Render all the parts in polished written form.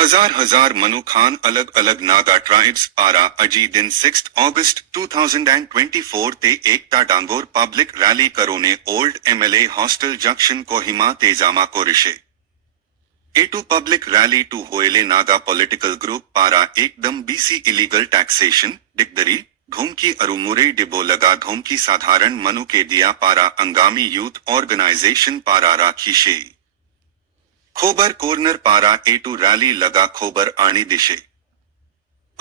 हजार मनु खान अलग अलग नागा ट्राइब्स पारा अजी दिन 6 ऑगस्ट 2024 ते एकता डांगोर पब्लिक रैली करोने old MLA hostel junction Kohima तेजामा कोरिशे A2 पब्लिक रैली टू होएले नागा पॉलिटिकल ग्रुप पारा एकदम BC इलीगल टैक्सेशन डिगदरी धूमकी अरुमुरे डिबो लगा धूमकी साधारण मनु के दिया पारा अंगामी यूथ ऑर्गेनाइजेशन पारा राखीशे खोबर कॉर्नर पारा A2 रैली लगा खोबर आनी दिशे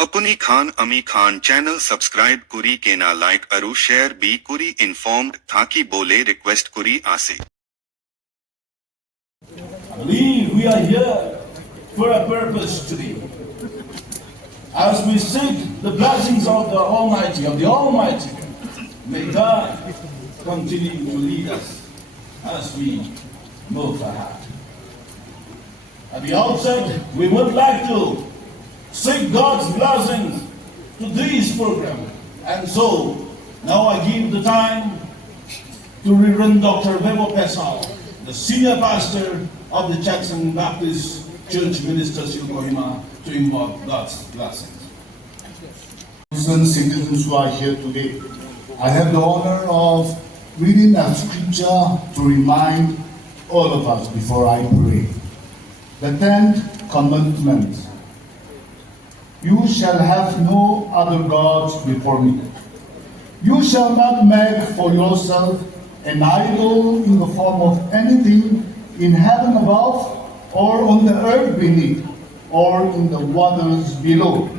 अपनी खान अमी खान चैनल सब्सक्राइब कुरी के ना लाइक अरु शेयर बी कुरी इन्फॉर्म्ड था कि बोले रिक्वेस्ट कुरी आसे We are here for a purpose today. As we seek the blessings of the Almighty, may God continue to lead us as we move ahead. At the outset, we would like to seek God's blessings to this program. And so, now I give the time to Reverend Dr. Bebo Pesal, the senior pastor of the Chakhesang Baptist Church Ministers in Kohima, to invoke God's blessings. Citizens who are here today, I have the honor of reading a scripture to remind all of us before I pray. The 10th commandment: you shall have no other gods before me. You shall not make for yourself an idol in the form of anything in heaven above, or on the earth beneath, or in the waters below.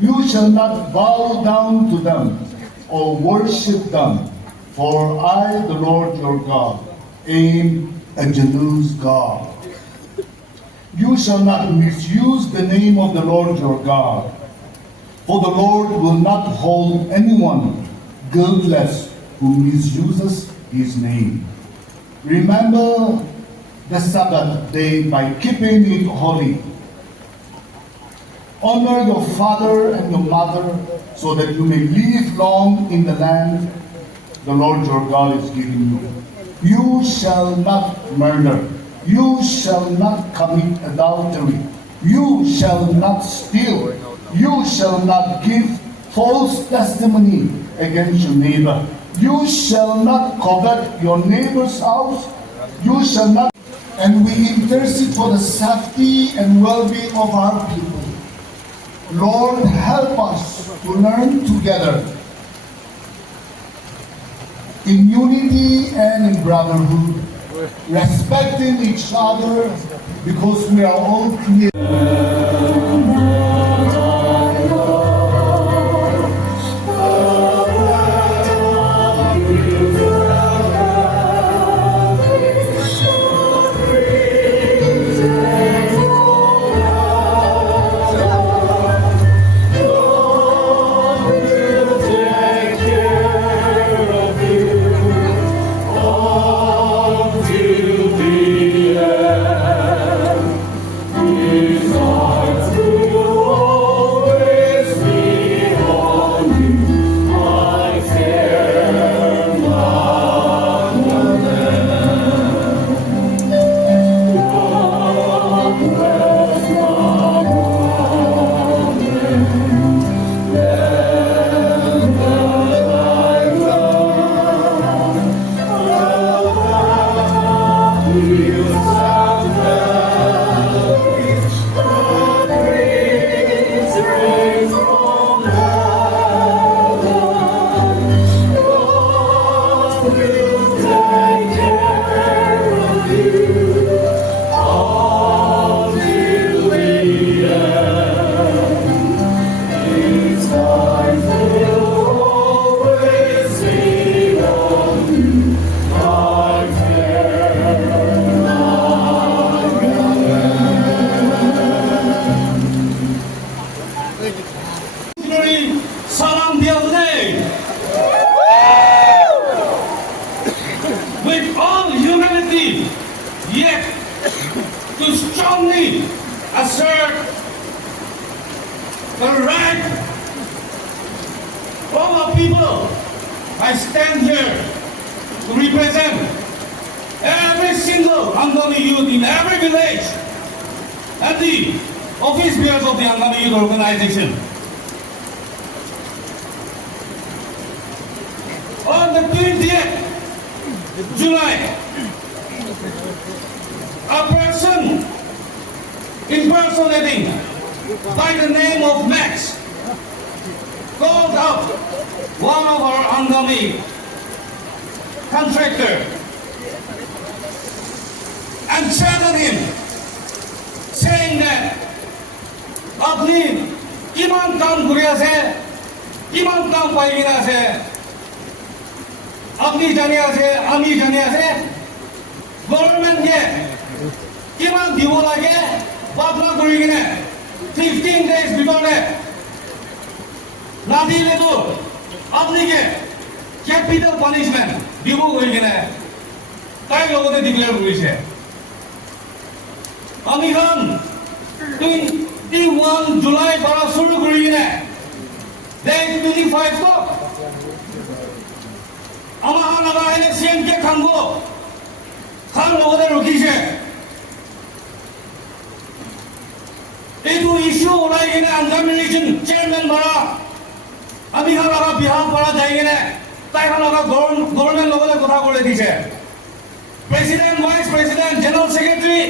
You shall not bow down to them or worship them, for I, the Lord your God, am a jealous God. You shall not misuse the name of the Lord your God, for the Lord will not hold anyone guiltless who misuses his name. Remember the Sabbath day by keeping it holy. Honor your father and your mother, so that you may live long in the land the Lord your God is giving you. You shall not murder. You shall not commit adultery. You shall not steal. You shall not give false testimony against your neighbor. You shall not covet your neighbor's house. You shall not. And we intercede for the safety and well-being of our people. Lord, help us to learn together in unity and in brotherhood, respecting each other, because we are all created. With all humanity, yet to strongly assert the right of our people. I stand here to represent every single Angami youth in every village and the office bearers of the Angami Youth Organization. On the 20th July, a person impersonating by the name of Max called up one of our Angami contractor and threatened him, saying that আপনি কিমান কাম কৰি আছে, কিমান কাম পাই কিনে আছে, আপনি জানি আছে, আমি জানি আছে, গভর্নমেন্টকে কিমান দিব লাগে বাতলা কৰি কিনে 15 days ভিতরে না দিলে তো আপনিকে ক্যাপিটাল পানিশমেন্ট দিব কৰি কিনে তাই লগতে ডিক্লেয়ার কৰিছে। আমি খান 21 July para শুরু কৰি কিনে day 25 তক আমাৰ নাগালেণ্ড CMকে খাংব খান লগতে ৰখিছে। এইটো ইস্যু ওলাই কিনে আংগামী ৰিজন চেয়াৰমেন পৰা আমি খান লগা বিহার পৰা যাই কিনে তাই খান লগা গভৰ্ণমেণ্ট লগতে কথা কৰি দিছে। President, vice president, general secretary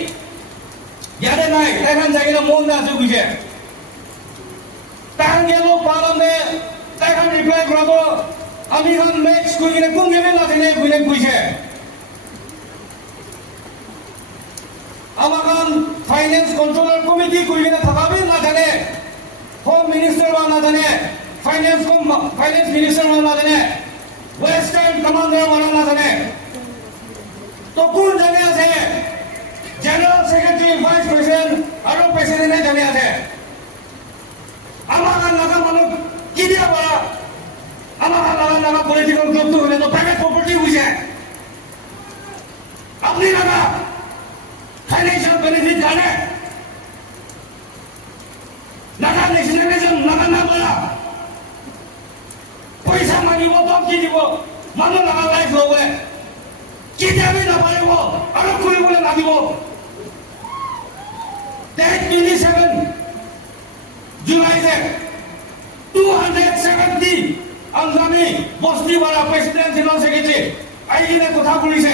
ইয়াতে নাই, তাই খান যাই কিনে মন আছে বুঝে তাই গেল পালামে, তাই খান রিপ্লাই কৰাব আমি খান মেক্স কৰি কিনে কোন গেলে নাথাকে বুঝে বুঝে আমার খান ফাইনেন্স কন্ট্রোলার কমিটি কৰি কিনে থাকাবি না জানে, হোম মিনিস্টার বা না জানে, ফাইনেন্স মিনিস্টার বা না জানে, ওয়েস্টার্ন কমান্ডার বা না জানে, তো কোন জানে আছে? জেনারেল সেক্রেটারি, ভাইস প্রেসিডেন্ট আর প্রেসিডেন্টে জানে আছে। আমার নাগা মানুষ কি দিয়া পারা আমার নাগা পলিটিক্যাল গ্রুপ হলে তো প্রাইভেট প্রপার্টি বুঝে আপনি নাগা ফাইন্যান্সিয়াল বেনিফিট জানে, নাগা ন্যাশনালিজম নাগা না বলা পয়সা মাগিব তো কি দিব মানুহ নাগা লাইফ লবে কেতিয়াবি নাপাৰিব আৰু কৰিবলৈ লাগিব। 27 জুলাইতে 270 আংগামী বস্তিবাৰা প্ৰেসিডেন্ট, জেনারেল সেক্রেটারি আহি কিনে কথা কৰিছে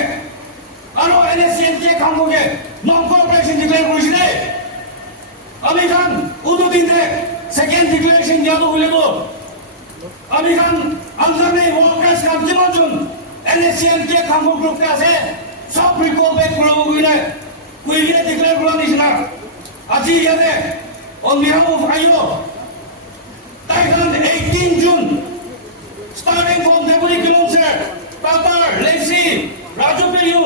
আৰু NSCNকে কামকে নন কৰ্পৰেশ্যন ডিক্লেয়াৰ কৰিছে দেই। আমি খান উদুদিনে সেকেন্ড ডিক্লেয়ারেশন দিয়াটো বুলিব আমি খান আংগামী ওয়ার্কার্স খান কিমানজন NSCNকে কামক গ্ৰুপকে আছে সব রিকল বেক কৰিব গইলে কুইলে ডিক্লেয়ার কৰা নিচিনা আজি ইয়াতে on behalf of IO তাই খান 18 June starting from deputy councillor Tatar, Lacey, Raju Piyu,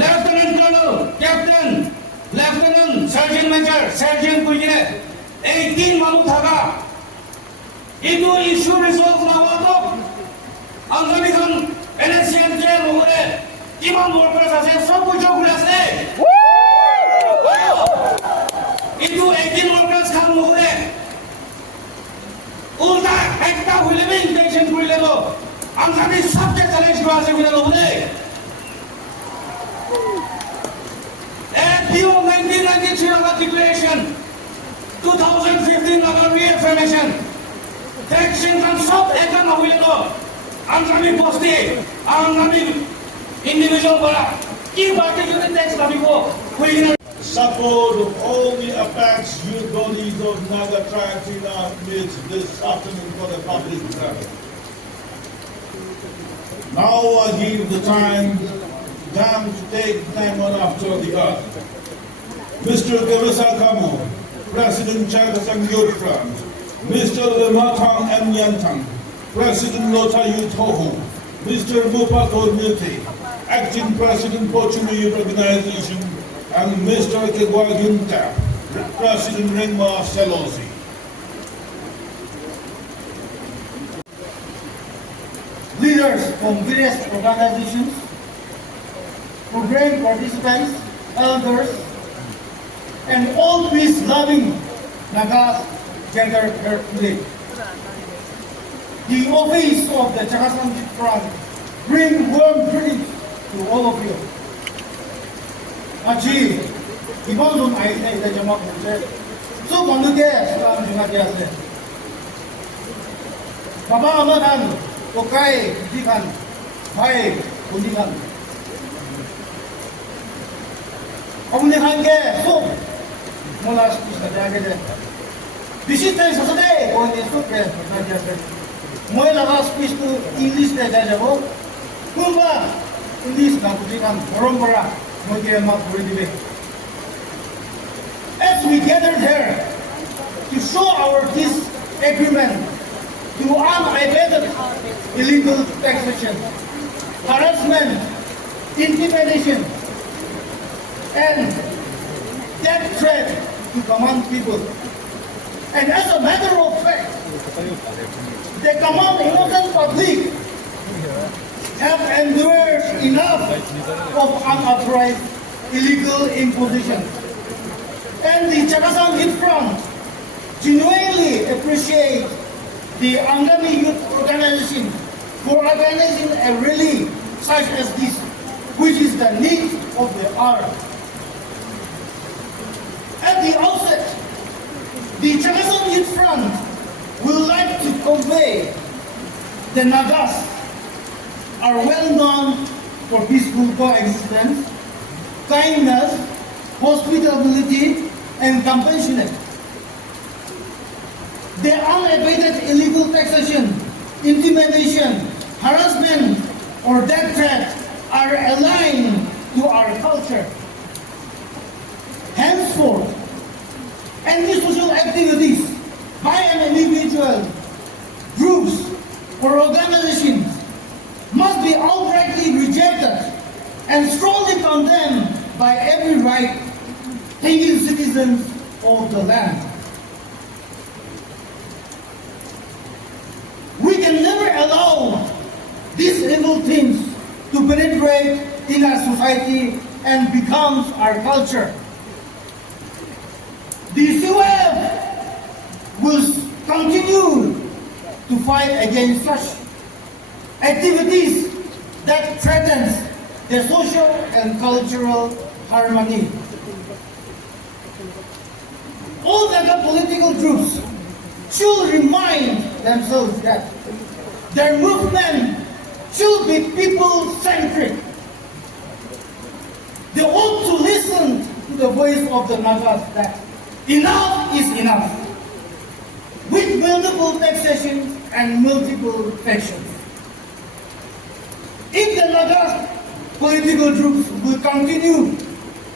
Lieutenant Colonel, Captain, Lieutenant, Sergeant Major, Sergeant কুইলে 18 মানুহ থাকা ইটো ইস্যু রিজলভ না হোৱাটো আংগামী খান NSCNকে লগতে কিমান ওয়ার্কার্স আছে সব বুঝা ঘুরে আছে ইটো 18 ওয়ার্কার্স খান লগতে উল্টা একটা হইলে ইনভেকশন করিলে তো আংগামী সবকে চ্যালেঞ্জ করা আছে বুঝে লগতে FPO 1993 Naga Declaration 2015 Naga Reaffirmation taxation সব এটা না হইলে তো আংগামী বস্তি Angami individual para ki baate jone tax labibo hoigina support of all the apex youth bodies of Naga tribes in our midst this afternoon for the public service. Now I give the time them to take time on after the earth. Mr. Kohima, President Chakhesang Youth Front, Mr. Lematang M. Yantang, President Lota Youth Hoho, Mr. Mupakol Milti, Acting President Kohima Youth Organization, and Mr. Kegwagunta, President Ringma Selosi. Leaders from various organizations, program participants, elders, and all peace-loving Nagas gathered here today. The office of the Chakhesang Front bring warm greetings to all of you. Aji, ibang ay na ita jamak mo So manduke salam juga dia se. Baba ama kan okai dikan bhai unikan. Omni hange so mola speech ka jage de. Visit time sasade ko ni so ke na dia se. Moi laga speech tu English de jabo. Kumba English na kudikan porompara moi ke ma puri dibe. As we gathered here to show our disagreement to unabated illegal taxation, harassment, intimidation, and death threat to common people. And as a matter of fact, the common innocent public have endured enough of unauthorized illegal impositions. And the Chakhesang Youth Front genuinely appreciate the Angami Youth Organization for organizing a rally such as this, which is the need of the hour. At the outset, the Chakhesang Youth Front would like to convey the Nagas are well known for peaceful coexistence, kindness, hospitality, and compassionate. The unabated illegal taxation, intimidation, harassment, or death threat are aligned to our culture. Henceforth, anti-social activities by an individual, groups, or organizations must be outrightly rejected and strongly condemned by every right-thinking citizens of the land. We can never allow these evil things to penetrate in our society and becomes our culture. The CUF will continue to fight against such activities that threatens the social and cultural harmony. All the political groups should remind themselves that their movement should be people-centric. They ought to listen to the voice of the Nagas that enough is enough, with multiple taxation and multiple factions. If the Naga political groups will continue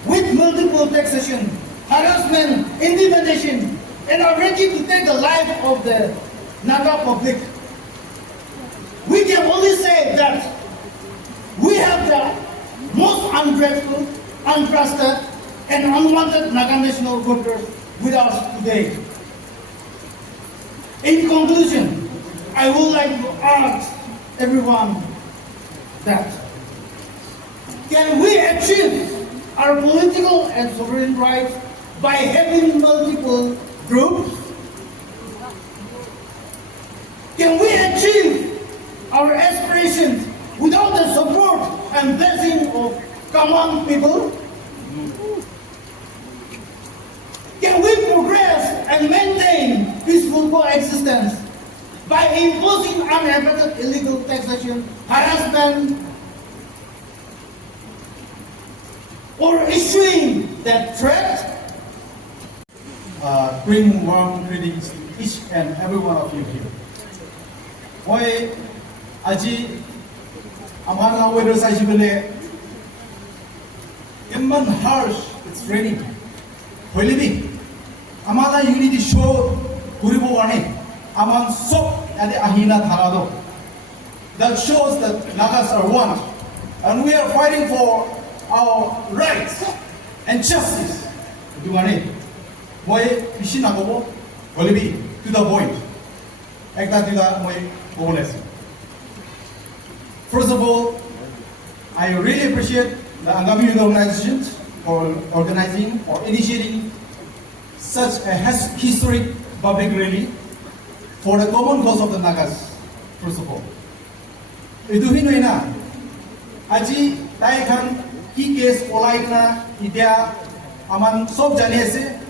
with multiple taxation, harassment, intimidation, and are ready to take the life of the Naga public, we can only say that we have the most ungrateful, untrusted, and unwanted Naga national voters with us today. In conclusion, I would like to ask everyone that can we achieve our political and sovereign rights by having multiple groups? Can we achieve our aspirations without the support and blessing of common people? Can we progress and maintain peaceful coexistence by imposing unabated illegal taxation, harassment, or issuing that threat? Bring warm greetings to each and every one of you here. Why, Aji, among weather sajibele, imman harsh, it's raining. Hoilibi, amala unity show, Kuribo Wane, among sop and ahina tharado. That shows that Nagas are one, and we are fighting for our rights and justice. Duane, boy, Ishinago, Hoilibi, to the point. First of all, I really appreciate the Angami Youth Organization for organizing or initiating such a historic public rally for the common cause of the Nagas, first of all. Itu hinoina, aji taikan ki case olaikna idea aman sob jani ase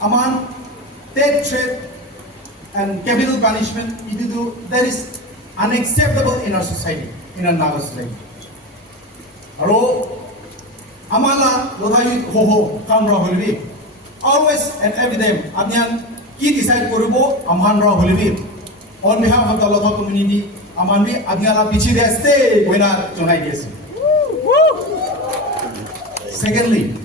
aman death threat and capital punishment itu that is unacceptable in our society, in our Naga society. Aro amala lodai ho kamra holbi always and every day abnyan ki decide korubo amhanra holbi on behalf of the local community amanbi abnyala pichide stay wena jonai desi. Secondly,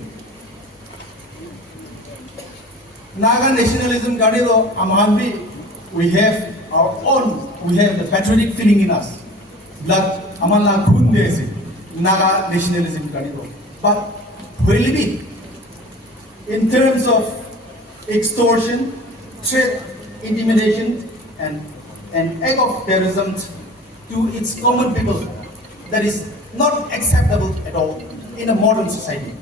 Naga nationalism gadido amanbi we have our own, we have the patriotic feeling in us. Blood amala khun desi Naga nationalism gadido. But really in terms of extortion, threat, intimidation, and an act of terrorism to its common people, that is not acceptable at all in a modern society.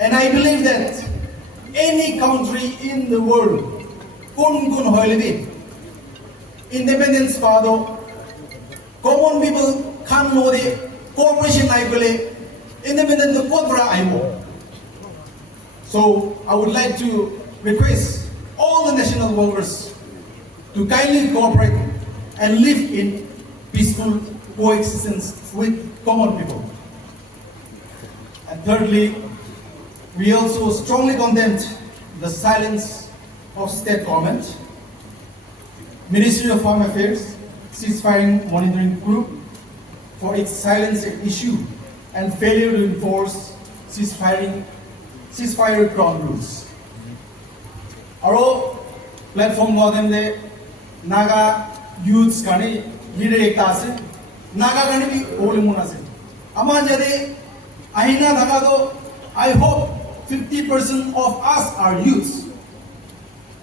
And I believe that any country in the world, independence father, common people can know the cooperation I believe, independent the Kodra I know. So I would like to request all the national workers to kindly cooperate and live in peaceful coexistence with common people. And thirdly, we also strongly condemn the silence of state government, Ministry of Home Affairs, ceasefire monitoring group for its silence issue and failure to enforce ceasefire ground rules. Our platform modern Naga youths kani leader ekta ase, Naga kani bhi ole muna ase. Ama jade ahina dhaga do I hope 50% of us are youths.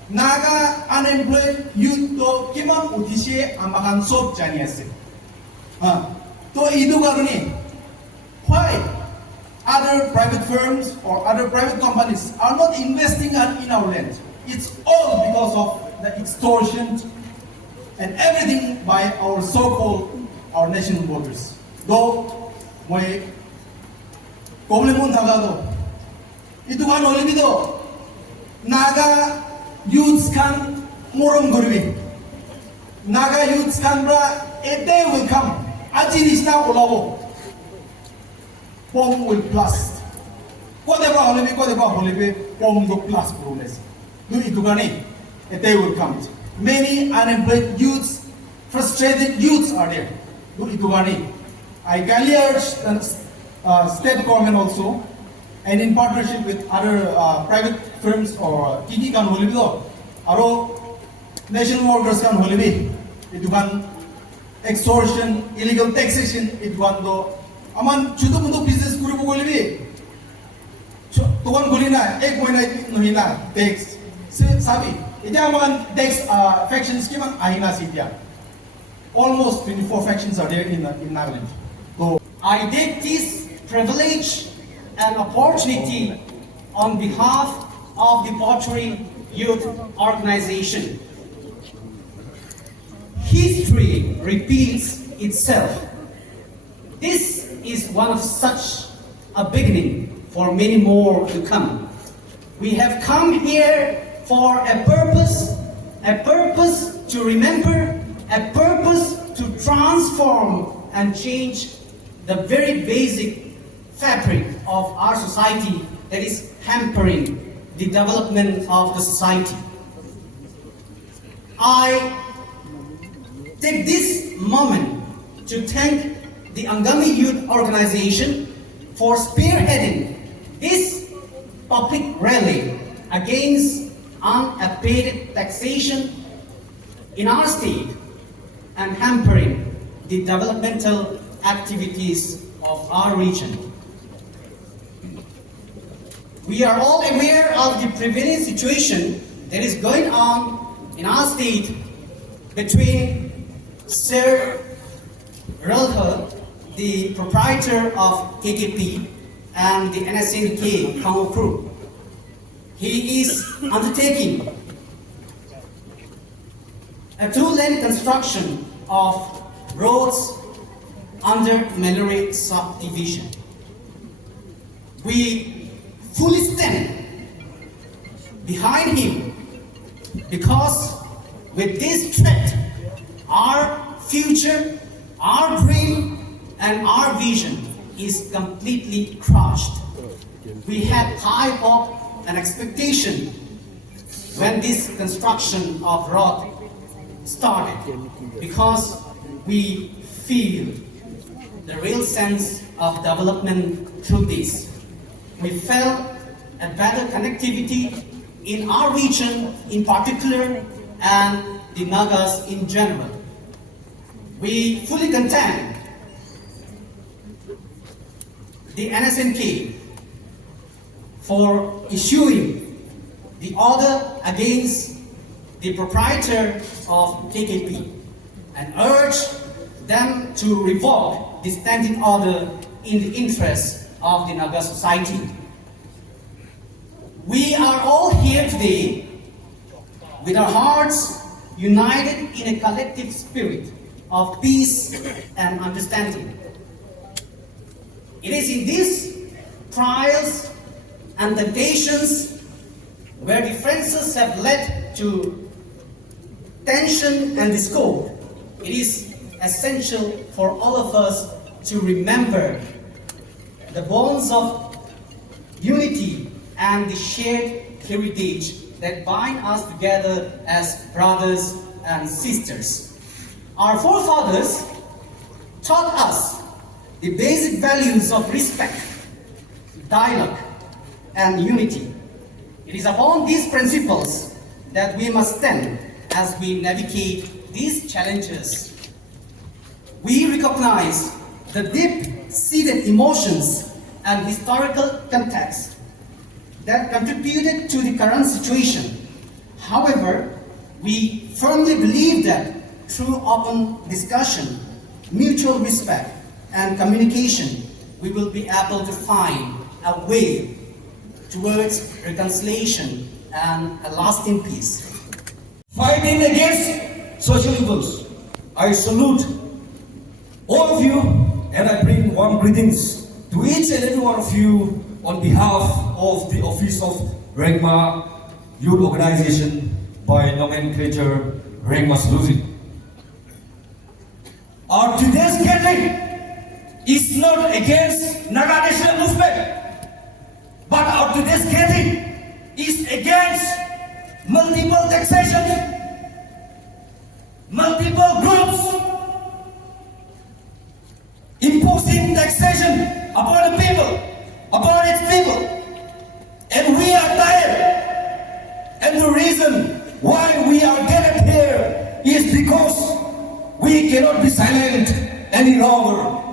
Naga unemployed youth to kiman udhishe amakan sob jani ase. To idu karone why other private firms or other private companies are not investing in our land? It's all because of the extortion and everything by our so-called our national voters. Though we Kohima Nagaland, itu kan oleh itu Naga youths kan morom gurbi, Naga youths kan bra a day will come, aji nisna olabo, pom will blast. Kode bra oleh pom do blast progress. Do itu kan a day will come. Many unemployed youths, frustrated youths are there. Do itu kan I kindly urge state government also, and in partnership with other private firms or Kiki kan holibi do, aro national workers kan holibi, itu kan extortion, illegal taxation, itu kan do, aman chutu mutu business kuru holibi, tuan kulina, ek moina nuhina tax, sabi, itu aman tax factions kiman ahina sitia, almost 24 factions are there in Nagaland. So I take this privilege and opportunity on behalf of the Pottery Youth Organization. History repeats itself. This is one of such a beginning for many more to come. We have come here for a purpose to remember, a purpose to transform and change the very basic fabric of our society that is hampering the development of the society. I take this moment to thank the Angami Youth Organization for spearheading this public rally against unabated taxation in our state and hampering the developmental activities of our region. We are all aware of the prevailing situation that is going on in our state between Sir Relha, the proprietor of KKP, and the NSNK Congo Group. He is undertaking a two-lane construction of roads under Mallory subdivision. We fully stand behind him, because with this threat, our future, our dream, and our vision is completely crushed. We had high hope and expectation when this construction of road started, because we feel the real sense of development through this. We felt a better connectivity in our region in particular and the Nagas in general. We fully condemn the NSNK for issuing the order against the proprietor of KKP and urge them to revoke the standing order in the interest of the Naga society. We are all here today with our hearts united in a collective spirit of peace and understanding. It is in these trials and temptations where differences have led to tension and discord. It is essential for all of us to remember the bonds of unity and the shared heritage that bind us together as brothers and sisters. Our forefathers taught us the basic values of respect, dialogue, and unity. It is upon these principles that we must stand as we navigate these challenges. We recognize the deep-seated emotions and historical context that contributed to the current situation. However, we firmly believe that through open discussion, mutual respect, and communication, we will be able to find a way towards reconciliation and a lasting peace. Fighting against social evils. I salute all of you and I bring warm greetings to each and every one of you on behalf of the Office of Angami Youth Organization, by nomenclature Angami Youth. Our today's gathering is not against Naga national movement, but our today's gathering is against multiple taxation, multiple groups imposing taxation upon the people, upon its people. And we are tired. And the reason why we are gathered here is because we cannot be silent any longer.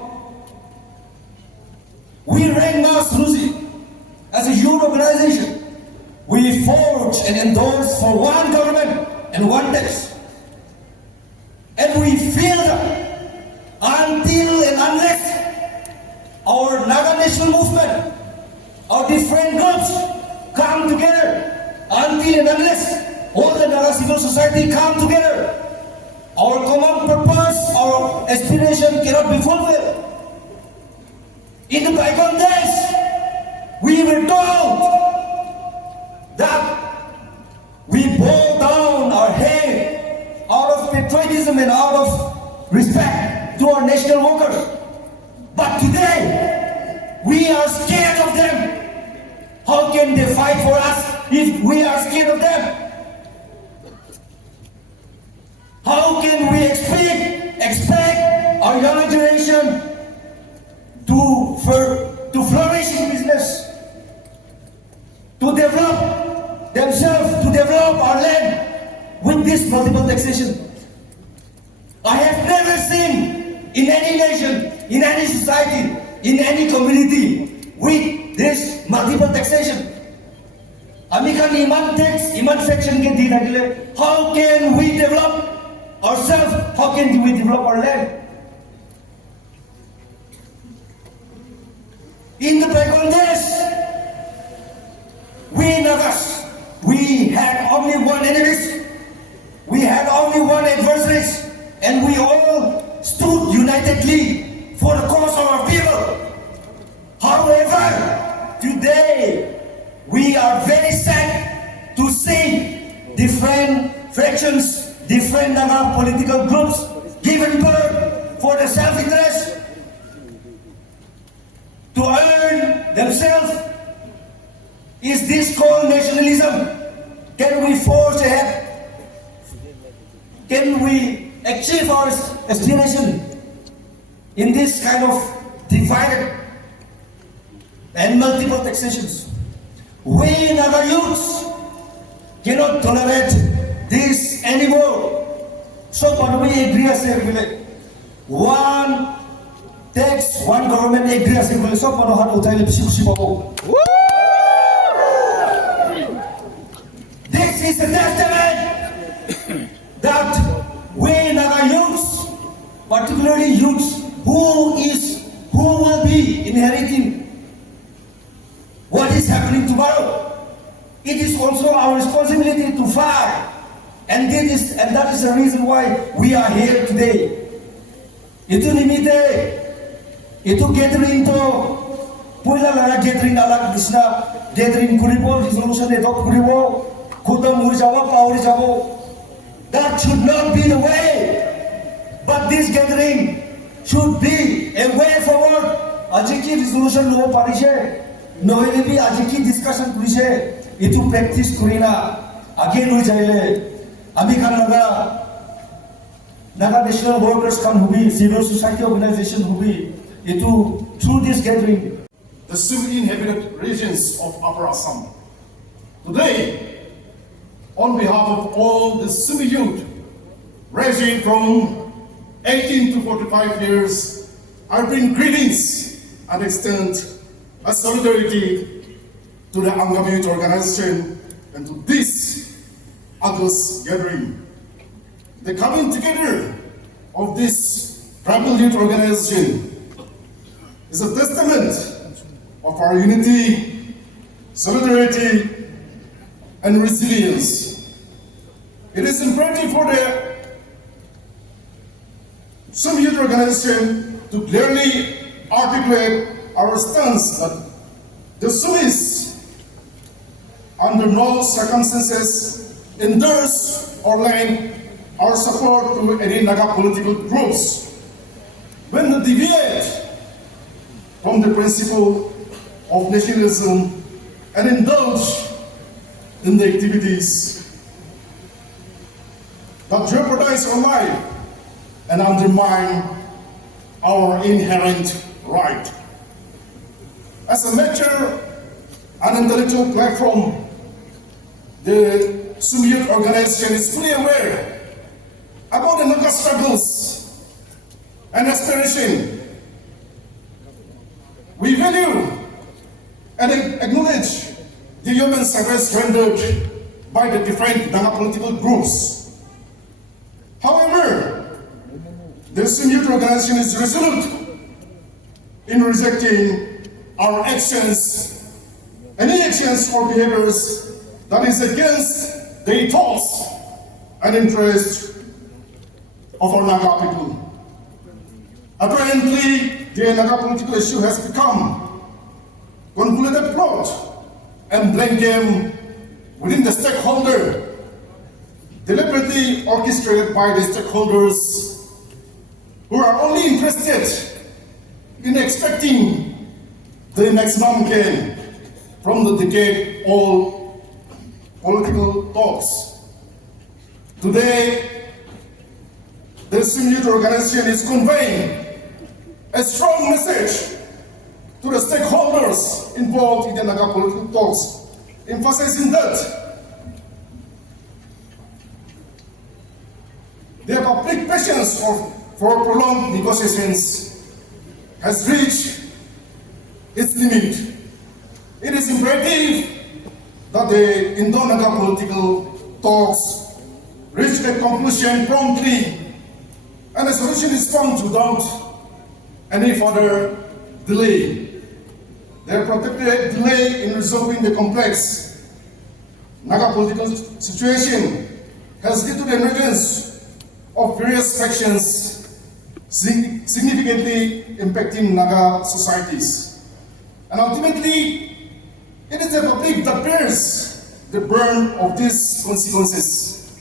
We Angami Youth as a youth organization, we forge and endorse for one government and one tax. And we feel that until and unless our Naga national movement, our different groups come together, until and unless all the Naga civil society come together, our common purpose, our aspiration cannot be fulfilled. In the bygone days, we were told that we bow down our head out of patriotism and out of respect to our national workers. But today, we are scared of them. How can they fight for us if we are scared of them? How can we expect our younger generation to flourish in business, to develop themselves, to develop our land with this multiple taxation? I have never seen in any nation, in any society, in any community with this multiple taxation. Amikan iman tax, iman section can deregulate. How can we develop ourselves? How can we develop our land? In the bygone days, we Nagas, we had only one enemy, we had only one adversaries, and we all stood unitedly for the cause of our people. However, today we are very sad to fractions, different Naga political groups, given birth for the self-interest to earn themselves. Is this called nationalism? Can we forge ahead? Can we achieve our aspiration in this kind of divided and multiple taxations? We Naga youths cannot tolerate this anymore. So when we agree as a village, one tax, one government agree as a village, so when we have this is a testament that we Naga youths, particularly youths who will be inheriting what is happening tomorrow. It is also our responsibility to fight, and that is the reason why we are here today. Itu nimite, itu gathering to, pula lara gathering alak disna, gathering kuribo, resolution adopt kuribo, kudam urijawa, power jawo. That should not be the way. But this gathering should be a way forward. Ajiki resolution no parishe. নহলে B আজি কি discussion কৰিছে এটো practice কৰি না again হৈ যাইলে আমি খান Naga national workers kan hubi civil society organization hubi etu through this gathering the Sumi inhabited regions of Upper Assam. Today, on behalf of all the Sumi youth ranging from 18 to 45 years, I bring greetings and extend a solidarity to the Angami Youth Organization and to this August gathering. The coming together of this tribal youth organization is a testament of our unity, solidarity, and resilience. It is imperative for the Sumi Youth Organization to clearly articulate our stance that the Sumis, under no circumstances, endorse or lend our support to any Naga political groups when they deviate from the principle of nationalism and indulge in the activities that jeopardize our life and undermine our inherent right. As a mature and intellectual platform, the Sumi Youth Organization is fully aware about the Naga struggles and aspiration. We value and acknowledge the human service rendered by the different Naga political groups. However, the Sumi Youth Organization is resolute in rejecting our actions, any actions or behaviors that is against the ethos and interest of our Naga people. Apparently, the Naga political issue has become convoluted plot and blame game within the stakeholder, deliberately orchestrated by the stakeholders who are only interested in expecting the maximum gain from the decade-old political talks. Today, the Sumi Youth Organization is conveying a strong message to the stakeholders involved in the Naga political talks, emphasizing that their public patience for prolonged negotiations has reached its limit. It is imperative that the Indo-Naga political talks reach a conclusion promptly and a solution is found without any further delay. The protected delay in resolving the complex Naga political situation has led to the emergence of various factions significantly impacting Naga societies. And ultimately, it is the public that bears the burden of these consequences.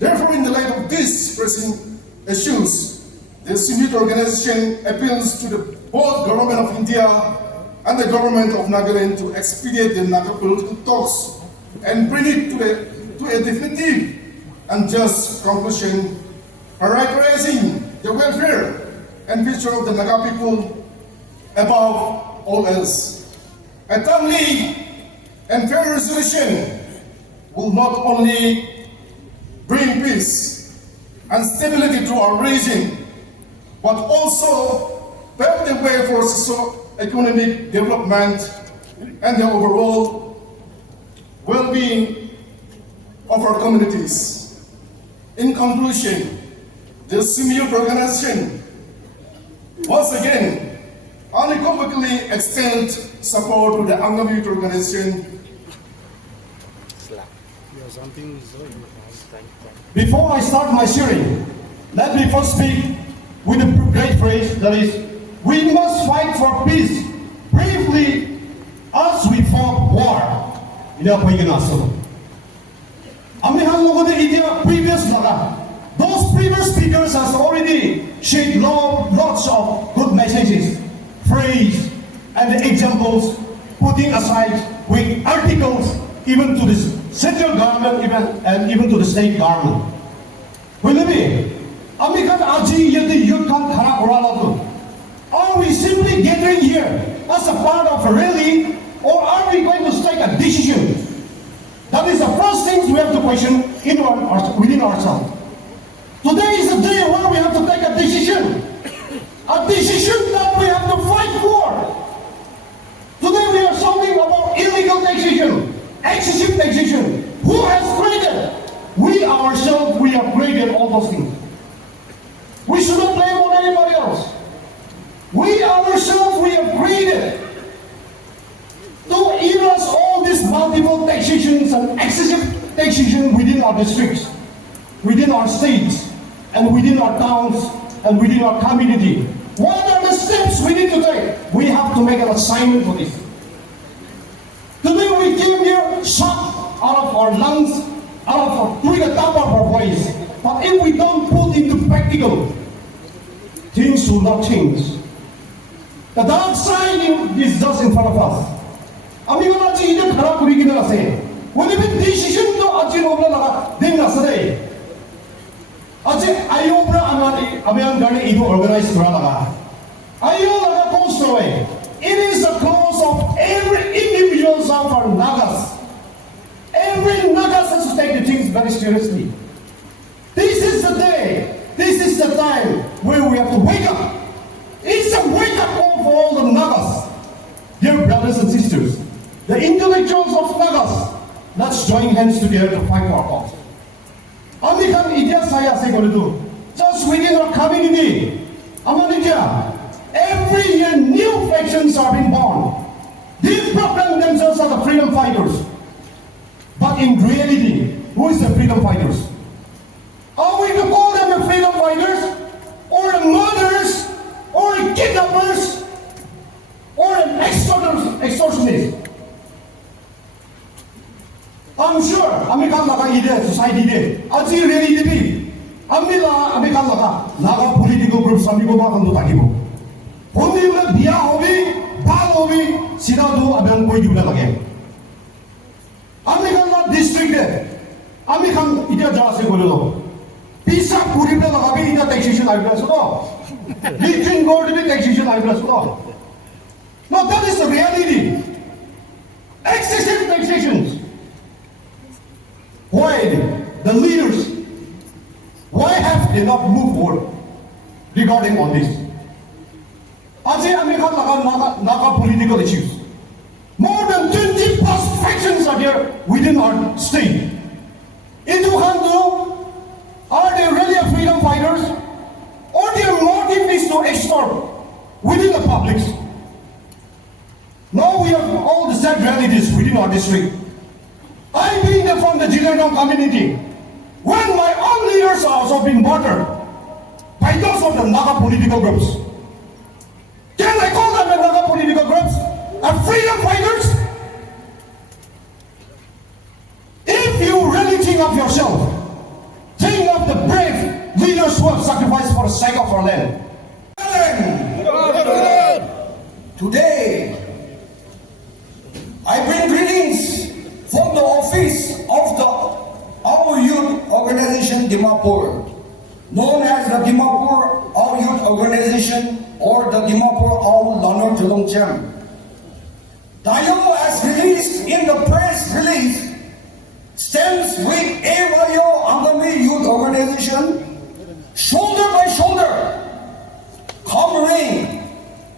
Therefore, in the light of these pressing issues, the Sumi Youth Organization appeals to the both Government of India and the Government of Nagaland to expedite the Naga political talks and bring it to a definitive and just conclusion, prioritizing the welfare and future of the Naga people above all else. A timely and fair resolution will not only bring peace and stability to our region, but also pave the way for socio-economic development and the overall well-being of our communities. In conclusion, the Sumi Youth Organization once again unequivocally extend support to the Angami Youth Organization. Before I start my sharing, let me first speak with a great phrase that is, we must fight for peace bravely as we fought war. Those previous speakers has already shared lots of good messages, phrase, and examples, putting aside with articles even to the central government and even to the state government. Are we simply gathering here as a part of a rally, or are we going to take a decision? That is the first thing we have to question within ourselves. Today is the day where we have to take a decision that we have to fight for. Today we are talking about illegal taxation, excessive taxation. Who has created? We ourselves, we have created all those things. We should not blame on anybody else. We ourselves, we have created to erase all these multiple taxations and excessive taxation within our districts, within our states, and within our towns, and within our community. What are the steps we need to take? We have to make an assignment for this. Today we came here shocked out of our lungs, to the top of our voice. But if we don't put into practical, things will not change. The dark side is just in front of us. Amigo na chi ide khara kuri kina ase. When even decision to achi obla laga din na sare. Achi ayobra amani abiyan gani ido organize kura laga. Ayo laga cause away. It is the cause of every individual of our Nagas. Every Nagas has to take the things very seriously. This is the day. This is the time where we have to wake up. It's a wake-up call for all the Nagas. Dear brothers and sisters, the intellectuals of Nagas, let's join hands together to fight for our cause. Amikan India saya say going to do. Just within our community, India, every year new factions are being born. They proclaim themselves as the freedom fighters. But in reality, who is the freedom fighters? Are we to call them the freedom fighters, or the murderers, or the kidnappers, or an extortionist? I'm sure Amikan Laga ide society ide. Aji really ide. Amila Amikan Laga Naga political groups amigo ba kandu takibo. Hondi ula biya hobi, bal hobi, sida do abian koi diula lage. Amikan Laga district de. Amikan ide jara se bolo. Pisa puri pe laga bi ide taxation aibla so. Region go to the taxation aibla so. No, that is the reality. Excessive taxations. Why the leaders, why have they not moved forward regarding on this? Ajay Amikan Naga political issues. More than 20 plus factions are there within our state. Into Handu, are they really a freedom fighters? Or their motive is to extort within the publics? Now we have all the sad realities within our district. I being from the Jilandong community, when my own leaders are also being murdered by those of the Naga political groups. Can I call them the Naga political groups? Are freedom fighters? If you really think of yourself, think who have sacrificed for the sake of our land. Today, I bring greetings from the office of our youth organization Dimapur, known as the Dimapur Our Youth Organization or the Dimapur Our Lanor Julongcham. Dayo, as released in the press release, stands with AYO Angami Youth Organization shoulder by shoulder. Come rain,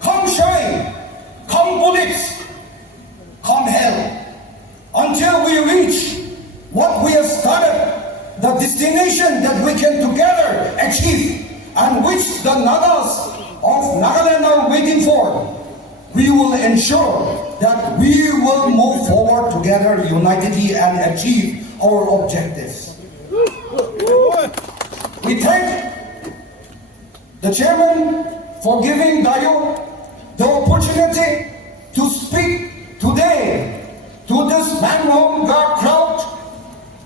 come shine, come bullets, come hell, until we reach what we have started, the destination that we can together achieve and which the Nagas of Nagaland are waiting for. We will ensure that we will move forward together unitedly and achieve our objectives. We thank the chairman for giving Dayo the opportunity to speak today to this Mangrove crowd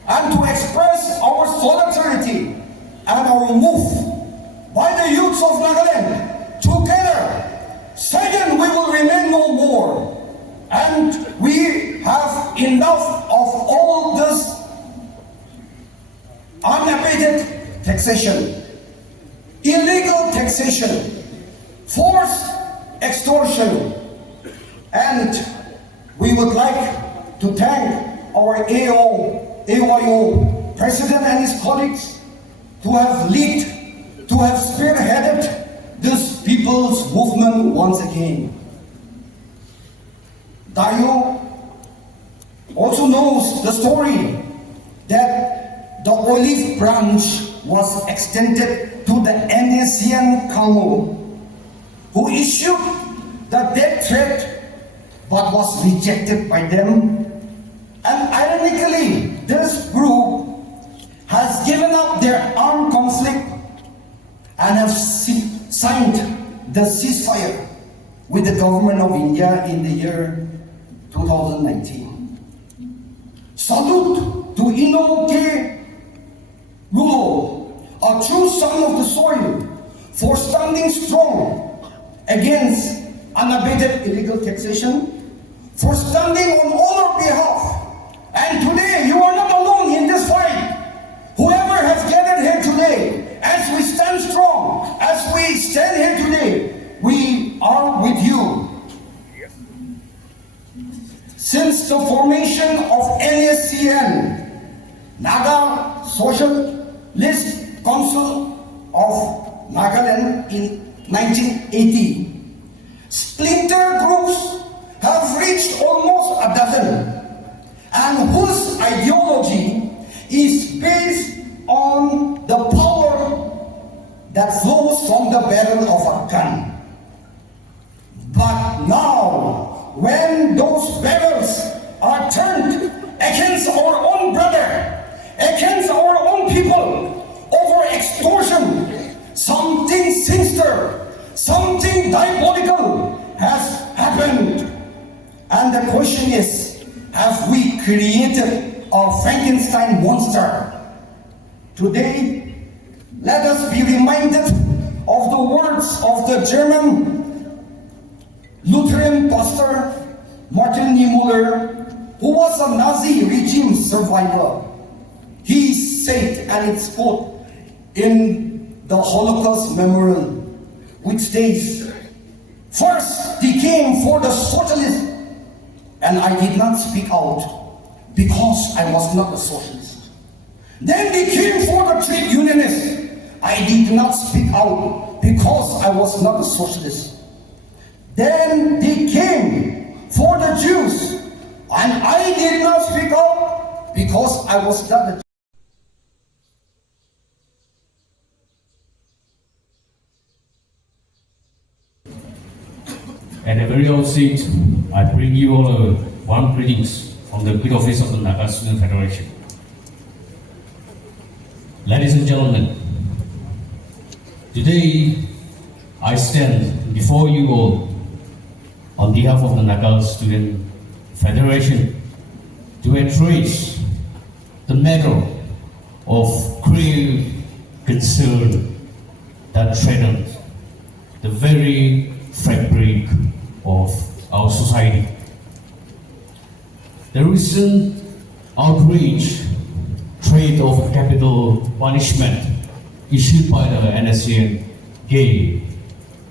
and to express our solidarity and our move by the youths of Nagaland together. Second, we will remain no more, and we have enough of all this unabated taxation, illegal taxation, forced extortion, and we would like to thank our AYO president and his colleagues to have spearheaded this people's movement once again. Dayo also knows the story that the olive branch was extended to the NACN Council, who issued the death threat but was rejected by them. And ironically, this group has given up their armed conflict and have signed the ceasefire with the government of India in the year 2019. Salute to Inoke Rulo, a true son of the soil, for standing strong against unabated illegal taxation, for standing on all our behalf. And today, you are not alone in this fight. Whoever has gathered here today, as we stand strong, as we stand here today, we are with you. Since the formation of NACN, Naga Socialist Council of Nagaland in 1980, splinter groups have reached almost a dozen, and whose ideology is based on the power that flows from the barrel of a gun. But now, when those barrels are turned against our own brother, against our own people, over extortion, something sinister, something diabolical has happened. And the question is, have we created a Frankenstein monster? Today, let us be reminded of the words of the German Lutheran pastor Martin Niemöller, who was a Nazi regime survivor. He said, and it's quote, in the Holocaust Memorial, which states, "First they came for the socialists, and I did not speak out because I was not a socialist. Then they came for the trade unionists. I did not speak out because I was not a socialist. Then they came for the Jews, and I did not speak out because I was not a At the very outset, I bring you all warm greetings from the good office of the Naga Student Federation. Ladies and gentlemen, today I stand before you all on behalf of the Naga Student Federation to address the matter of grave concern that threatens the very fabric of our society. The recent outrage threat of capital punishment issued by the NSCN gay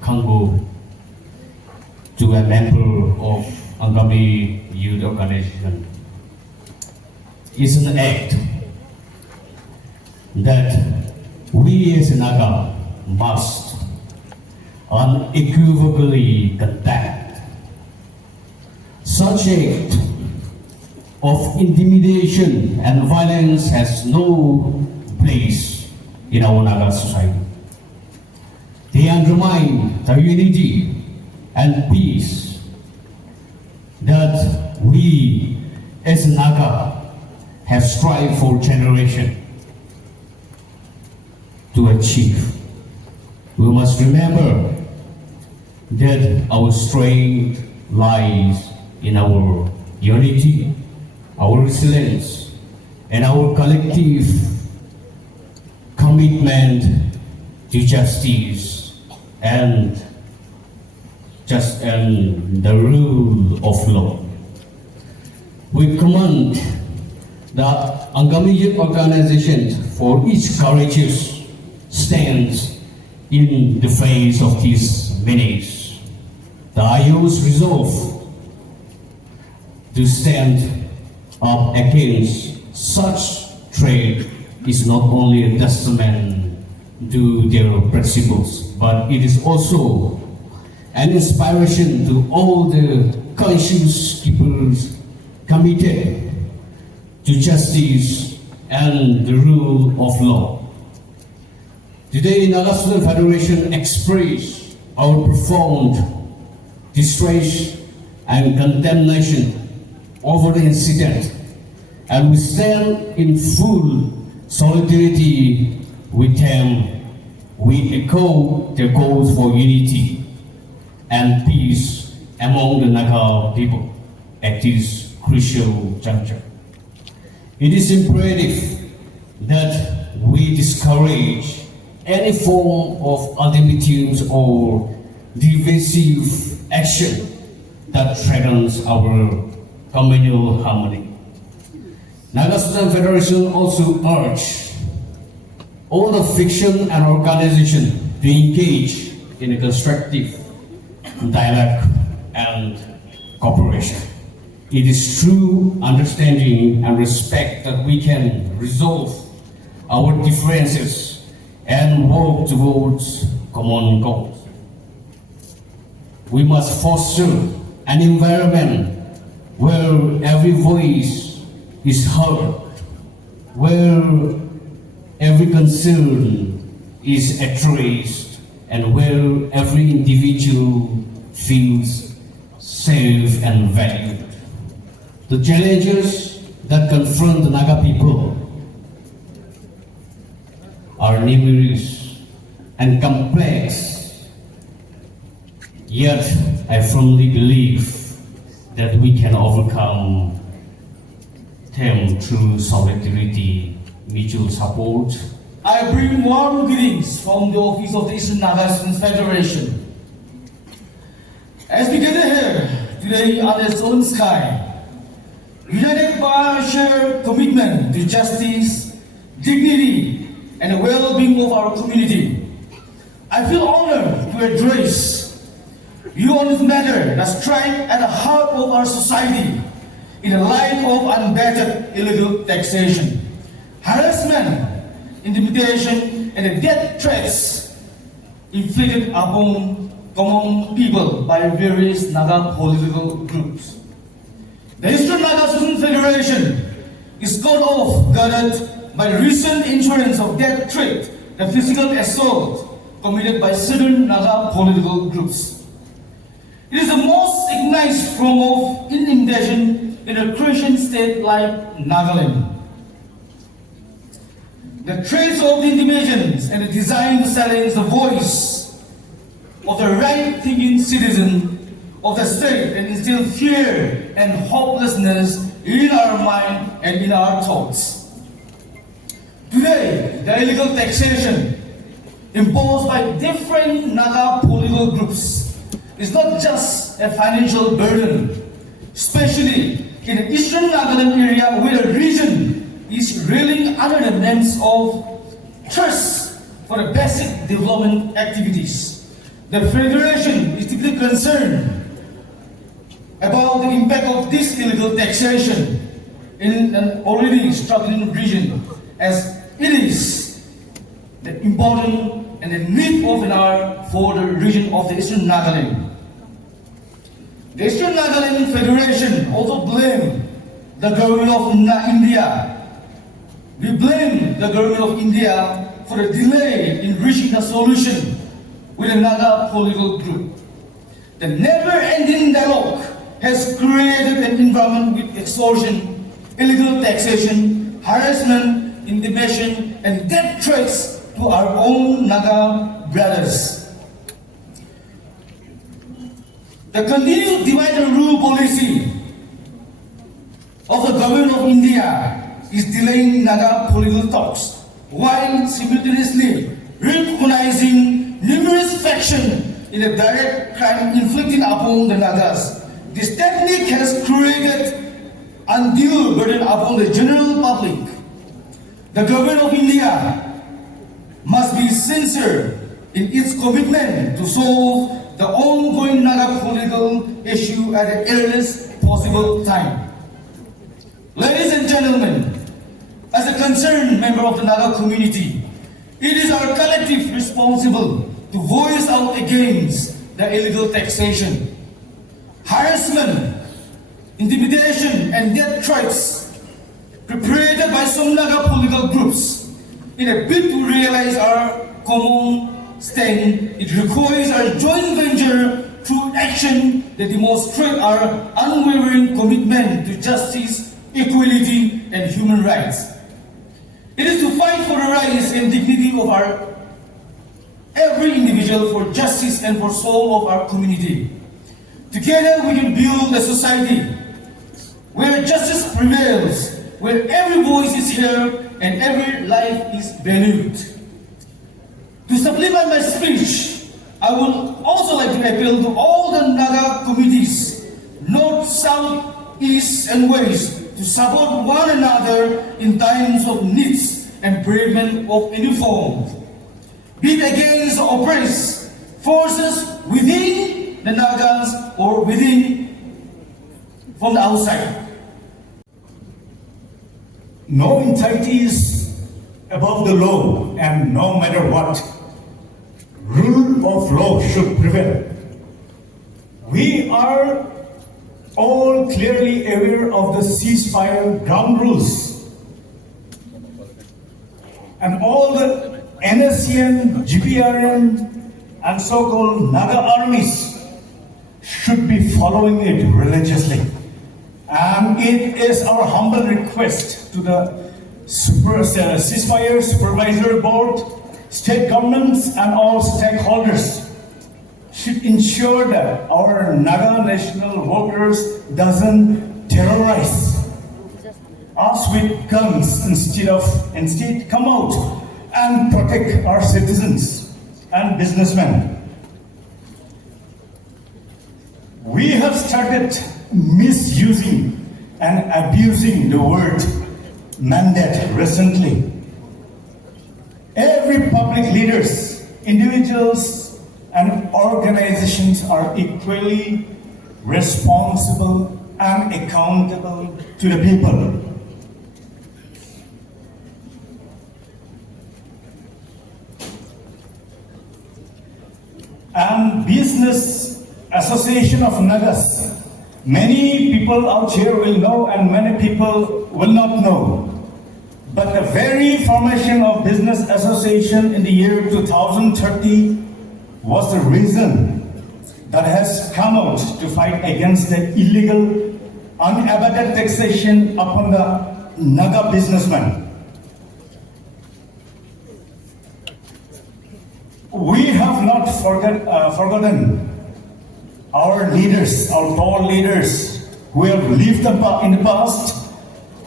Congo to a member of Angami Youth Organization is an act that we as Naga must unequivocally condemn. Such act of intimidation and violence has no place in our Naga society. They undermine the unity and peace that we as Naga have strived for generations to achieve. We must remember that our strength lies in our unity, our resilience, and our collective commitment to justice and the rule of law. We commend the Angami Youth Organization for its courageous stance in the face of these menace. The IO's resolve to stand up against such trade is not only a testament to their principles, but it is also an inspiration to all the conscience keepers committed to justice and the rule of law. Today, Naga Student Federation express our profound distress and condemnation over the incident, and we stand in full solidarity with them. We echo their calls for unity and peace among the Naga people at this crucial juncture. It is imperative that we discourage any form of ultimatum or divisive action that threatens our communal harmony. Naga Student Federation also urges all the fiction and organization to engage in a constructive dialogue and cooperation. It is through understanding and respect that we can resolve our differences and work towards common goals. We must foster an environment where every voice is heard, where every concern is addressed, and where every individual feels safe and valued. The challenges that confront the Naga people are numerous and complex, yet I firmly believe that we can overcome them through solidarity, mutual support. I bring warm greetings from the office of the Eastern Naga Students Federation. As we gather here today under its own sky, united by our shared commitment to justice, dignity, and the well-being of our community, I feel honored to address you on this matter that strikes at the heart of our society in the light of unabated illegal taxation, harassment, intimidation, and the death threats inflicted upon common people by various Naga political groups. The Eastern Naga Student Federation is caught off guard by the recent incidents of death threat and physical assault committed by certain Naga political groups. It is the most ignited form of intimidation in a Christian state like Nagaland. The threats of the intimidations and the design to silence the voice of the right-thinking citizen of the state and instill fear and hopelessness in our mind and in our thoughts. Today, the illegal taxation imposed by different Naga political groups is not just a financial burden, especially in the eastern Nagaland area where the region is reeling under the names of trust for the basic development activities. The Federation is deeply concerned about the impact of this illegal taxation in an already struggling region, as it is the important and the need of an hour for the region of the Eastern Nagaland. The Eastern Nagaland Federation also blamed the government of India. We blame the government of India for the delay in reaching a solution with the Naga political group. The never-ending dialogue has created an environment with extortion, illegal taxation, harassment, intimidation, and death threats to our own Naga brothers. The continued divide and rule policy of the government of India is delaying Naga political talks, while simultaneously recognizing numerous factions in the direct crime inflicted upon the Nagas. This technique has created undue burden upon the general public. The government of India must be sincere in its commitment to solve the ongoing Naga political issue at the earliest possible time. Ladies and gentlemen, as a concerned member of the Naga community, it is our collective responsibility to voice out against the illegal taxation, harassment, intimidation, and death threats perpetrated by some Naga political groups. In a bid to realize our common stand, it requires our joint venture through action that demonstrates our unwavering commitment to justice, equality, and human rights. It is to fight for the rights and dignity of every individual, for justice and for soul of our community. Together we can build a society where justice prevails, where every voice is heard and every life is valued. To supplement my speech, I would also like to appeal to all the Naga communities, north, south, east, and west, to support one another in times of needs and bereavement of any form, be it against the oppressed forces within the Nagas or from the outside. No entity is above the law, and no matter what, rule of law should prevail. We are all clearly aware of the ceasefire ground rules, and all the NSCN, GPRN, and so-called Naga armies should be following it religiously. And it is our humble request to the ceasefire supervisory board, state governments, and all stakeholders should ensure that our Naga national workers doesn't terrorize us with guns. Instead come out and protect our citizens and businessmen. We have started misusing and abusing the word mandate recently. Every public leaders, individuals, and organizations are equally responsible and accountable to the people. And Business Association of Nagas, many people out here will know and many people will not know. But the very formation of Business Association in the year 2030 was the reason that has come out to fight against the illegal, unabated taxation upon the Naga businessmen. We have not forgotten our leaders, our tall leaders who have lived in the past,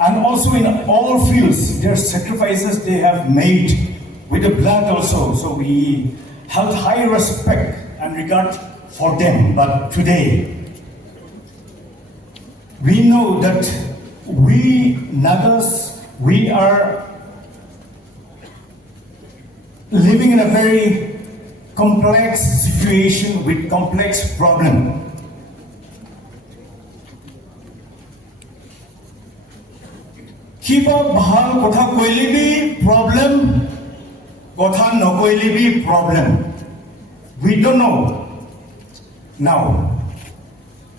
and also in all fields, their sacrifices they have made with the blood also. So we held high respect and regard for them. But today, we know that we Nagas, we are living in a very complex situation with complex problem. Kiba bhal kotha koile bhi problem, kotha no koile bhi problem. We don't know. Now,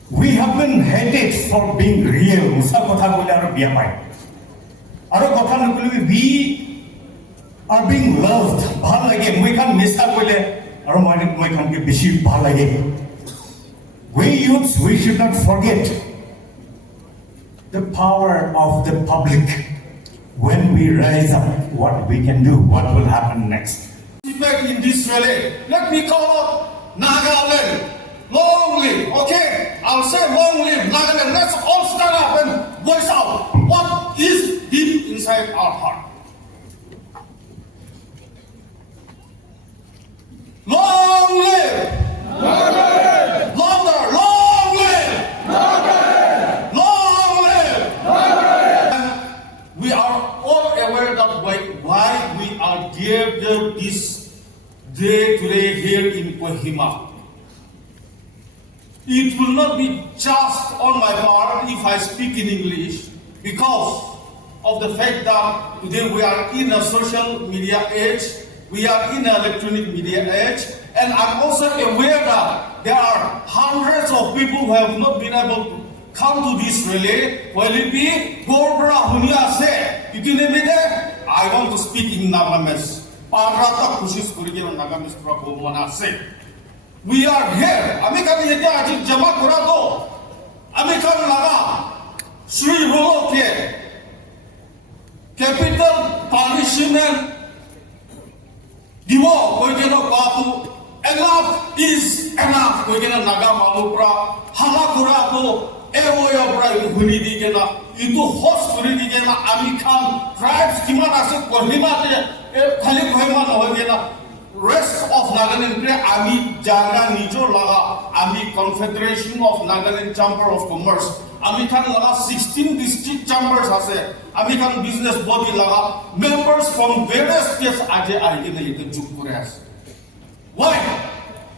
we have been hated for being real. Musa kotha koile aru biya pai. Aru kotha no koile we are being loved. Bhal lage. We can misa koile aru moi kan ke beshi bhal lage. We youths, we should not forget the power of the public. When we rise up, what we can do, what will happen next. Back in this rally, let me call out Nagaland. Long live, okay? I'll say long live Nagaland. Let's all stand up and voice out what is deep inside our heart. Long live! Nagaland! Longer, long live! Nagaland! Long live! Nagaland! We are all aware that why we are gathered this day today here in Kohima. It will not be just on my part if I speak in English because of the fact that today we are in a social media age, we are in an electronic media age, and I'm also aware that there are hundreds of people who have not been able to come to this rally. I want to speak in Nagamis. We are here. Amikan yete aji jama kura do. Amikan laga Sri Rolo ke capital punishment diwo koi kena katu. Enough is enough. Koi kena naga malupra hala kura do. Ewo ya pra huni di kena itu host huni di kena amikan tribes kiman ase Kohima te khali Kohima no kena. Rest of Nagaland, Ami Jaga Nijo Laga, Ami Confederation of Nagaland Chamber of Commerce, Ami Kan Laga 16 district chambers ase, Ami Kan business body Laga, members from various states aje aigina yete Jukures. Why?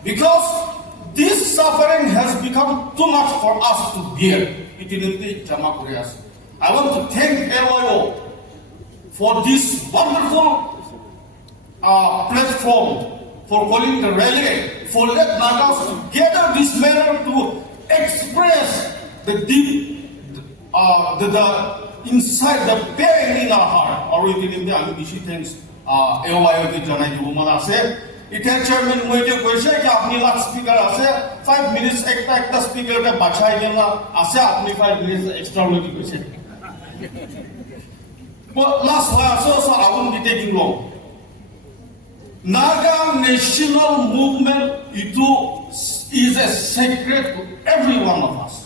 Because this suffering has become too much for us to bear. Itiniti Jamakurias. I want to thank LOO for this wonderful platform for calling the rally, for let Nagas to gather this manner to express the deep, the inside the pain in our heart. Or we can be things. AOIO janai ki umana se. It has chairman मुझे question कि अपनी last speaker आसे 5 minutes एक speaker का बचाई देना आसे अपनी 5 minutes extra लोग की question. But last one, so I won't be taking long. Naga national movement is a secret to every one of us.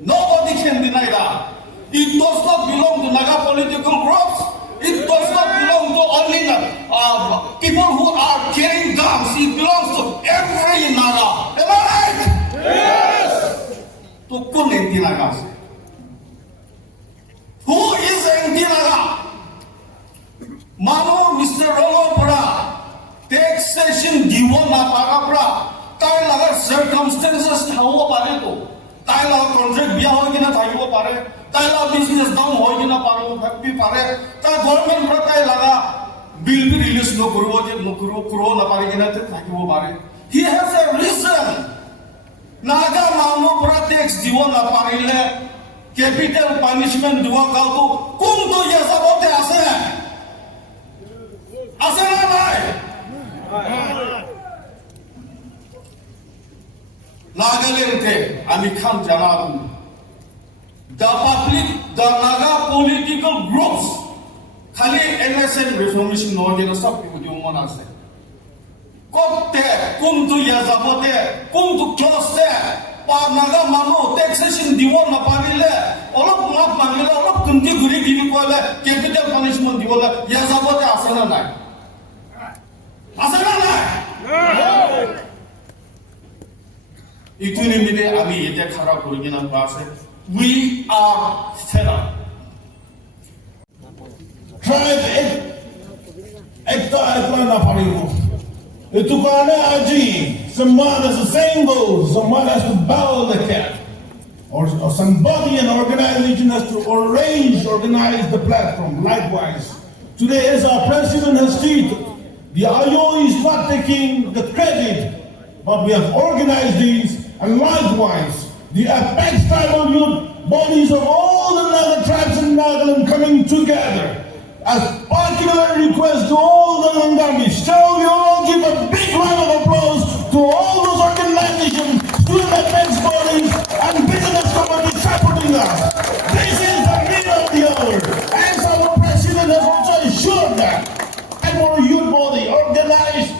Nobody can deny that. It does not belong to Naga political groups. It does not belong to only people who are carrying guns. It belongs to every Naga. Am I right? Yes. To kun anti-Naga. Who is anti-Naga? Mano Mr. Rolo Pra. Taxation given na para tayo laga circumstances thawo pare to tayo laga contract biya hoy kina thayo pare tayo laga business down hoy kina paro happy pare ta government pra tayo laga bill bi release no kuro je no kuro na pare kina te thayo pare. He has a reason. Naga mano pra tax given na pare le capital punishment duwa ka to kum to ye sabote ase na bhai. Nagaland, Amikan Janadu. The public, the Naga political groups, Kali NSN Reformation Organization, people do want to say. Come there, come to Yazabote, come to close there. Pa Naga Mano, taxation, Diwan Naparile, all of Mat Manila, all of Kunti Guri Divikola, capital punishment, Divola, Yazabote Asana. equanimity ami ete khara kurigina pase. We are fed up. Tribe ekta na parigo. Itu karena aji, someone as the saying goes, someone has to bow the cat. Or somebody, an organization has to organize the platform. Likewise, today as our president has stated, the IO is not taking the credit, but we have organized these, and likewise, the apex tribal youth bodies of all the Naga tribes in Nagaland coming together. As particular request to all the Angamis, shall we all give a big round of applause to all those organizations, student apex bodies, and business companies supporting us. This is the middle of the hour, as our president has also assured that. And our youth body organized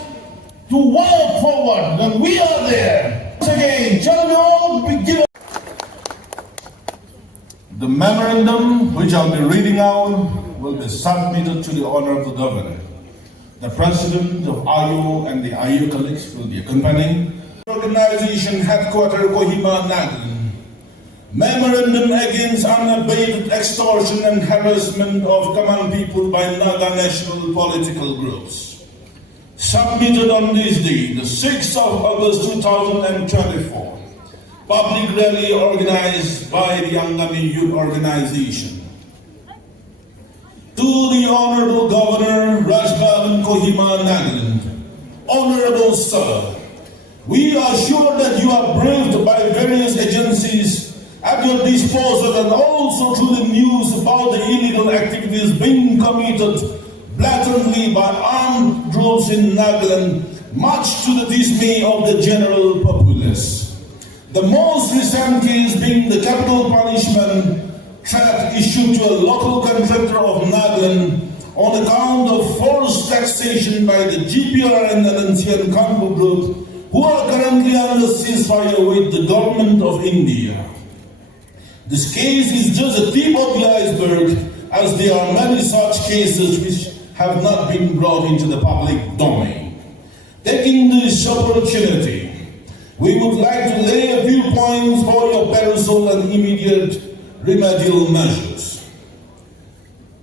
to walk forward when we are there. Once again, shall we all begin? The memorandum which I'll be reading out will be submitted to the honor of the governor. The president of IO and the IO colleagues will be accompanying. Organization headquarters Kohima, Nagaland. Memorandum against unabated extortion and harassment of common people by Naga national political groups. Submitted on this day, the 6th of August 2024. Public rally organized by the Angami Youth Organization. To the Honorable Governor Rajbhavan Kohima, Nagaland. Honorable Sir, we are sure that you are briefed by various agencies at your disposal and also through the news about the illegal activities being committed blatantly by armed groups in Nagaland, much to the dismay of the general populace. The most recent case being the capital punishment threat issued to a local contractor of Nagaland on account of forced taxation by the GPR and Nagaland Congo group, who are currently under ceasefire with the government of India. This case is just a tip of the iceberg, as there are many such cases which have not been brought into the public domain. Taking this opportunity, we would like to lay a few points for your perusal and immediate remedial measures.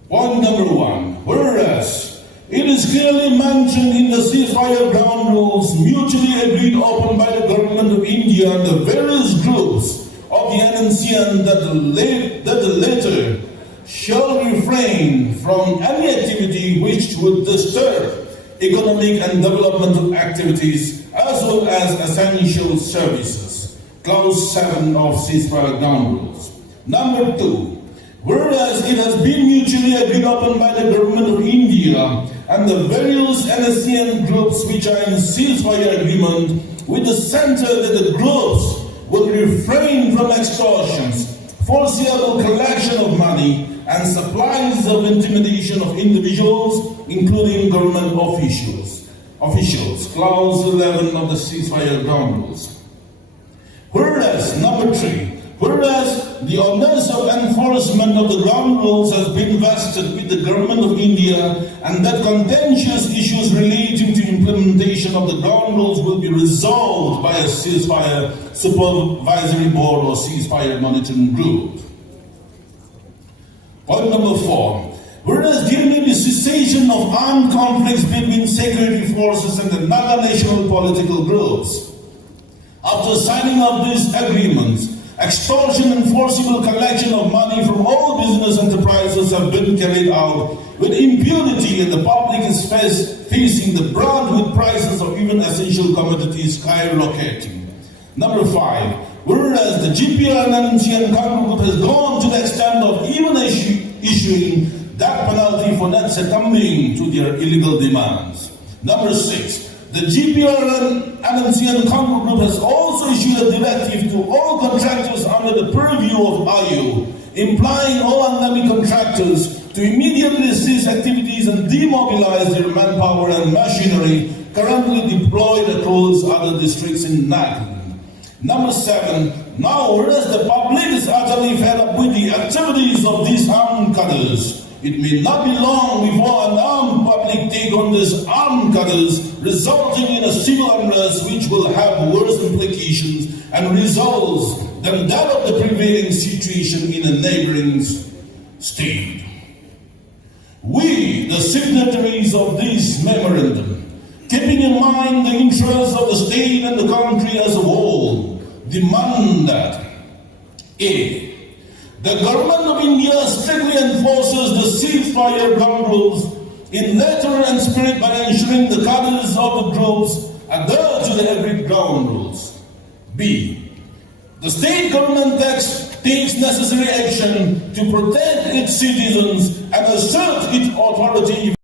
Point number 1. Whereas it is clearly mentioned in the ceasefire ground rules mutually agreed upon by the government of India and the various groups of the NNCN that the latter shall refrain from any activity which would disturb economic and developmental activities as well as essential services. Clause 7 of ceasefire ground rules. Number 2. Whereas it has been mutually agreed upon by the government of India and the various NSCN groups which are in ceasefire agreement with the center that the groups will refrain from extortions, forcible collection of money, and supplies of intimidation of individuals, including government officials. Clause 11 of the ceasefire ground rules. Whereas, number 3, whereas the onus of enforcement of the ground rules has been vested with the government of India, and that contentious issues relating to implementation of the ground rules will be resolved by a ceasefire supervisory board or ceasefire monitoring group. Point number 4. Whereas there may be cessation of armed conflicts between security forces and the Naga national political groups. After signing of these agreements, extortion and forcible collection of money from all business enterprises have been carried out with impunity, and the public is facing the brunt with prices of even essential commodities skyrocketing. Number 5. Whereas the GPR and NNCN Congo Group has gone to the extent of even issuing that penalty for not succumbing to their illegal demands. Number 6. The GPR and NNCN Congo Group has also issued a directive to all contractors under the purview of IO, implying all Angami contractors to immediately cease activities and demobilize their manpower and machinery currently deployed across other districts in Nagaland. Number 7. Now, whereas the public is utterly fed up with the activities of these armed cadres, it may not be long before an armed public takeover on these armed cutters, resulting in a civil unrest which will have worse implications and results than that of the prevailing situation in a neighboring state. We, the signatories of this memorandum, keeping in mind the interests of the state and the country as a whole, demand that A. The government of India strictly enforces the ceasefire ground rules in letter and spirit by ensuring the cadres of the groups adhere to the agreed ground rules. B. The state government takes necessary action to protect its citizens and assert its authority